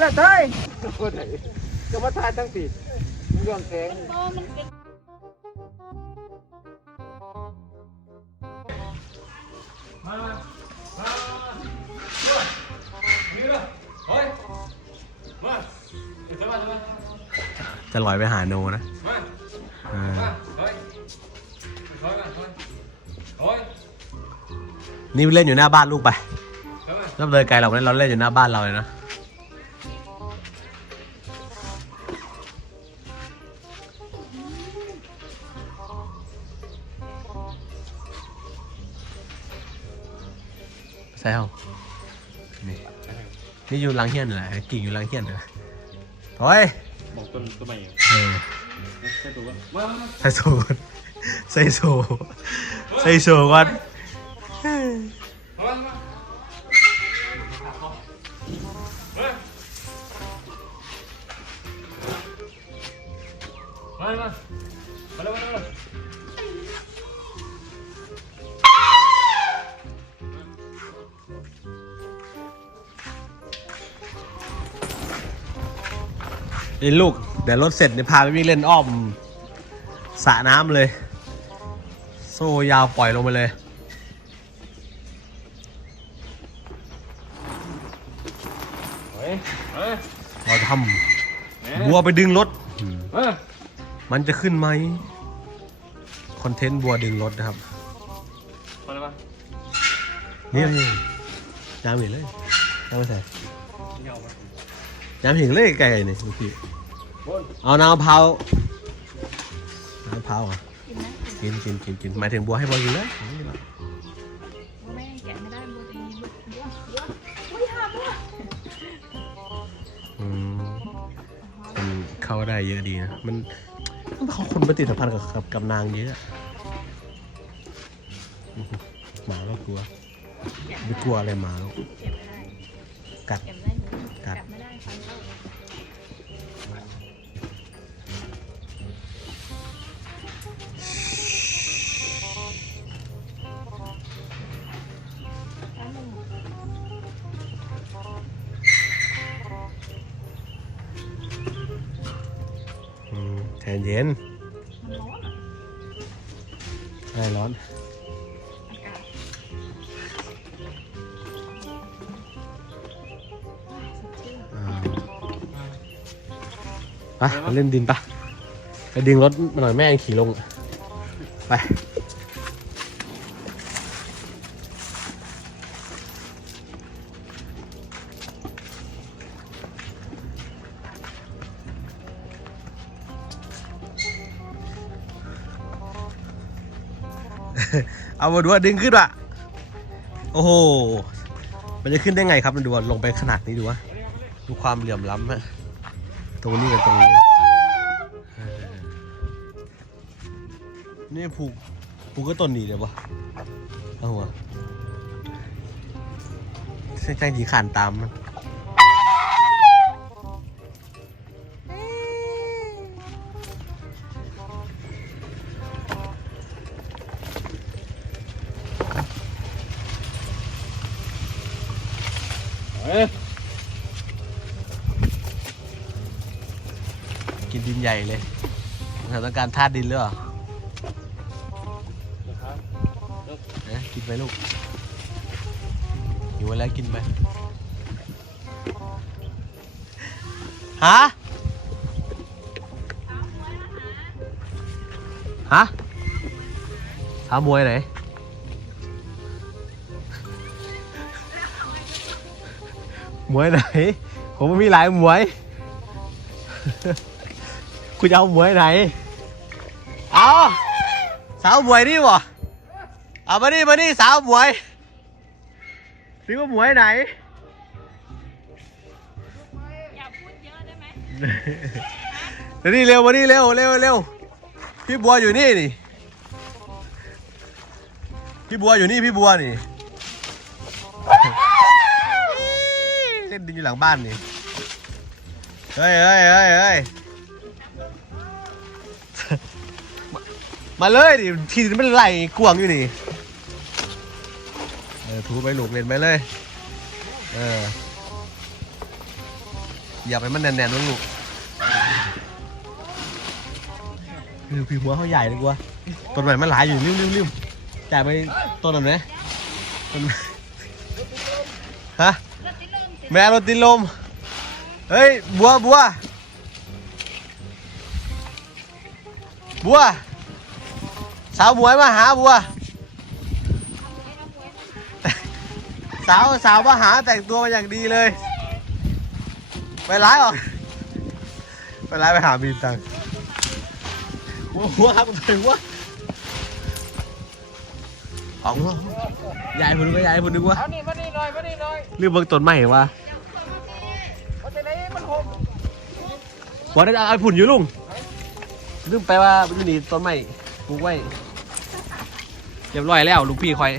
แล้วเต้ยก็มาทายทั้งปีมันย้อนแสงโตมันเป็นจะลอยไปหาโนนะเออนี่เล่นอยู่หน้าบ้านลูกไปก็เลยไกลเราเล่นเราเล่นอยู่หน้าบ้านเราเลยนะ ใช่เหรอนี่นี่อยู่ลังเฮียนเหรอกิ่งอยู่ลังเฮียนเหรอโอ้ยบอกต้นต้นใหม่เออใช่ตัวว่าใส่โซก่อนใส่โซใส่โซก่อน นี่ลูก เดี๋ยวรถเสร็จเนี่ยพาไปวิ่งเล่นอ้อมสระน้ำเลย โซ่ยาวปล่อยลงไปเลย เฮ้ยเฮ้ยเราทำบัวไปดึงรถ เฮ้ยมันจะขึ้นไหมคอนเทนต์บัวดึงรถนะครับ พอแล้วปะนี่นี่ยามเห็นเลยยามไม่ใส่เงาปะ ยามเห็นเลยไก่เนี่ยลูกพี่บนเอาน้ำมะพร้าวน้ำมะพร้าวเหรอะกินนะกินกินกินกินหมายถึงบัวให้บัวกินเลยบัวไม่แกะไม่ได้บัวจะมีบัวบัวบัวอุ้ยหาบัวอืมคนเข้าได้เยอะดีนะมันมันเขาคนปฏิสัมพันธ์กับกับกับนางเยอะอื้อหือหมาก็กลัวไม่กลัวอะไรหมาหรอกเก็บ ไม่ได้กัดเก็บไม่ได้หนูกัดกัดไม่ได้ฟันเข้าฟันหนูอืมแทนเย็นมันร้อนอะใช่ร้อน ไปมาเล่นดินปะไปดึงรถมาหน่อยแม่งขี่ลง ไปเอามาดูว่าดึงขึ้นว่ะ โอ้โห มันจะขึ้นได้ไงครับมันดูว่าลงไปขนาดนี้ดูวะดูความเหลื่อมล้ำอะ ตรงนี้กับตรงนี้นี่ผูกผูกก็ต้นดีเดียวปะเอาหัวใจดีขานตามมัน กินดินใหญ่เลยสถานการณ์ธาตุดินหรือเปล่าเอ๊ะกินไปลูกอยู่ไว้แล้วกินไป ฮะ ฮะท้ามวยไหนมวยไหน ผมมีหลายมวย คุณจะเอามวยไหน เอาสาวมวยนี่วะเอามานี่มานี่สาวมวยนึกว่ามวยไหน อย่าพูดเยอะได้ไหมเดี๋ยวนี่เร็วมานี่เร็วเร็วเร็วพี่บัวอยู่นี่นี่ พี่บัวอยู่นี่พี่บัวนี่เล่นดินอยู่หลังบ้านนี่ เฮ้ยเฮ้ยเฮ้ยเฮ้ย มาเลยดิทีมันไหลกวางอยู่นี่ เออถูไปหลุกเล่นไปเลย เอออย่าไปมันแน่นๆนะลูกคือพี่หัวเขาใหญ่เลยกว่าต้นไหนมันหลายอยู่ริ้วริ้วริ้วจ่ายไปต้นไหนไหมต้นฮะรถติดลมติดแม่รถติดลม เฮ้ย บัวบัวบัว สาวหมวยมาหาบัว สาวสาวมาหาแต่งตัวมาอย่างดีเลย ไปร้ายออก ไปร้ายไปหามีนตังค์หัวหัวครับถึงว่าออกมาใหญ่พุ่นก็ใหญ่พุ่นนึกว่าเอานี่มานี่หน่อยมานี่หน่อยเรื่องเบิ่งต้นไม้วะมันจะไหนมันหกบอกได้เอาไอ้ผุ่นอยู่ลุงลืมไปว่ามันอยู่นี่ต้นไม้ปลูกไว้ เรียบร้อยแล้วลูกพี่คอย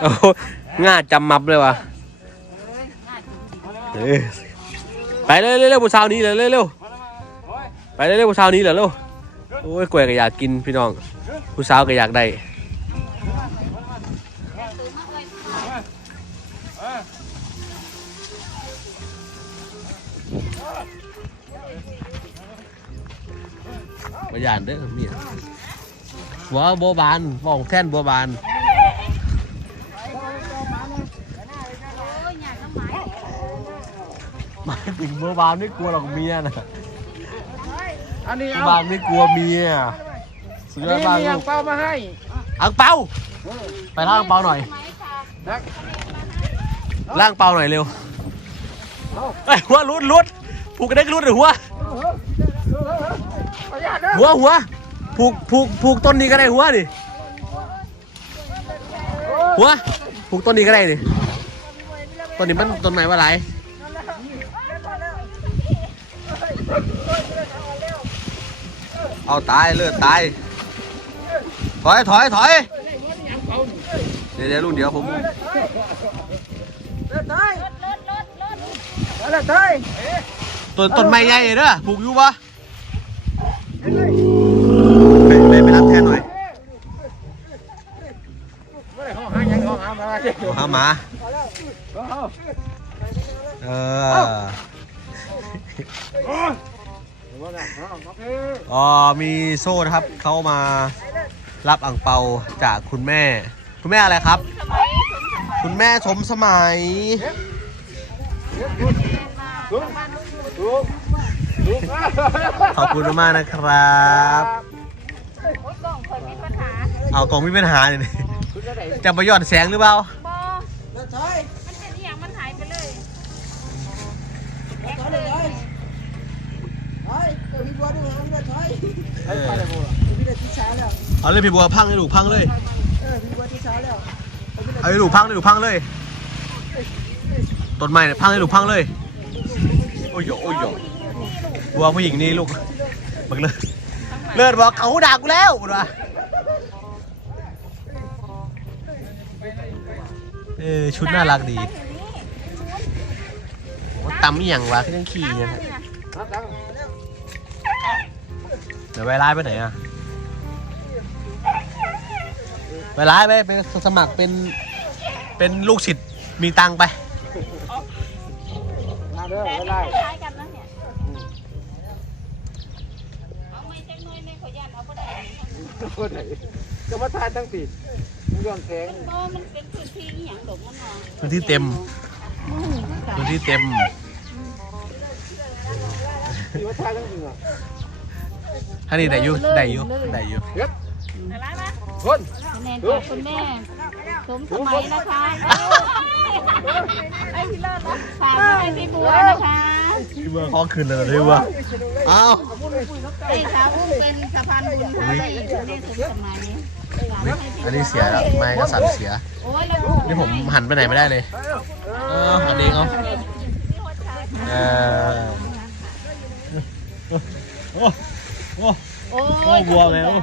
โอ้ง่าจำมับเลยวะเออไปเร็วเร็วเร็วผู้สาวนี้เร็วเร็วเร็วไปเร็วเร็วผู้สาวนี้เร็วเร็วโอ้ยกล้วยก็อยากกินพี่น้องผู้สาวก็อยากได้ เออประหยัดเด้อเมียว่าบัวบานฟองแท่นบัวบานโอ้ยอยากน้ำไม้หมายถึงบัวบานไม่กลัวหรอกเมียนะอันนี้บัวเอาบานไม่กลัวเมียสุดยอดนี่มากมีลูอ่างกเปามาให้อังเปาไปล่างเปาหน่อยไม้ค่ะนักล่างเปาหน่อยเร็วเอาเอ้ยหัวรุดรุดผูกกระเด็กรุดหรือหัวประ หยัดเด้อหัวหัวผูกผูกผูกต้นนี้ก็ได้หัวดิหัวผูกต้นนี้ก็ได้ดิต้นนี้มันต้นไหนวะไรเอาตายเลือดตายถอยถอยถอยเดี๋ยวเดี๋ยวลุงเดี๋ยวผมเลิศเฮ้ยรถรถรถรถเลิศเฮ้ยต้นต้นไม้ใหญ่เด้อผูกอยู่ปะ ไปไปไปรับแทนหน่อยไม่ได้ห้องหายังห้องหามาเอาหมาเอออ๋อมีโซ่นะครับเขามารับอ่างเปาจากคุณแม่ คุณแม่อะไรครับ คุณแม่สมสมัย ขอบคุณมากๆนะครับ โอ้ยกล่องเคยมีปัญหาเอากล่องมีปัญหาเนี่ยคุณจะไหนจะมาหย่อนแสงหรือเปล่า บอเลิศเฮ้ยมันเป็นอหย่างมันหายไปเลยแอ็กเลยเฮ้ยเดี๋ยวพี่บัวดูนะเลิศเฮ้ยไอ้ไปไหนบัวพี่ได้ที่ช้าแล้วเอาเลยพี่บัวพังเลยลูกพังเลยเออพี่บัวที่ช้าแล้วเอาเลยลูกพังเลยลูกพังเลยต้นไม้เนี่ยพังเลยลูกพังเลย โอ้ยโยโอ้ย โยบัวผู้หญิงนี่ลูกบักเลยเลิศบอกเขาด่ากูแล้วบอกว่าเออชุดน่ารักดีโอ้ตำอหย่างวะขึ้นขี่เนี่ยเดี๋ยวไปไล่ไปไหนอะไปไล่ไปไปสมัครเป็นเป็นลูกศิษย์มีตังไปมาเด้อไม่ได้ายๆกันนะเนี่ยเอาไม่ใช่น้อยไม่ขอยันเอาก็ได้ คนไหนจะมาทายทั้งปีมันย้อนแสงเพราะมันเป็นพื้นที่อหย่างดอกมันเนาะพื้นที่เต็ม พื้นที่เต็ม ที่มาทายทั้งปีอะท่านี่ได้อยุได้อยุได้อยุเย็บอะไรนะคนคะแนนจากคุณแม่สมสมัยนะคะไอ้พี่เลิศฝากมาให้พี่บัวนะคะ พี่เบอร์ข้อคืนเลยเหรอพี่เบอร์อ้าวไอ้สาวอุ้มเป็นสะพานบุญให้ได้อีกคนนี้สมสมัยฝากมาให้พี่บัวอันนี้เสียแล้วไม่ก็สั่นเสียโอ้ยแล้วนี่ผมหันไปไหนไม่ได้เลยเออหันเองเอาเออโอ้โอ้โอ้โอ้ยบัวไงโอ้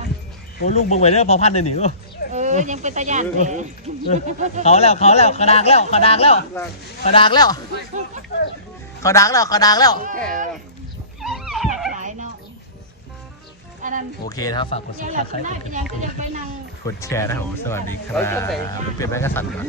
โอ้ลูกเบิ่งไปเด้อพอพันเลยหนิโอ้เออยังเป็นตะยานแท้เขาแล้วเขาแล้วเขาดากแล้วเขาดากแล้วเขาดากแล้ว เขาดากแล้วเขาดากแล้วแค่หลายเนาะอันนั้นโอเคนะครับ ฝากกดยัง subscribe หลับคุณได้เป็นยังก็ยังไปนั่งกดแชร์นะครับผมสวัสดีครับเปลี่ยนแม่กระสันก่อน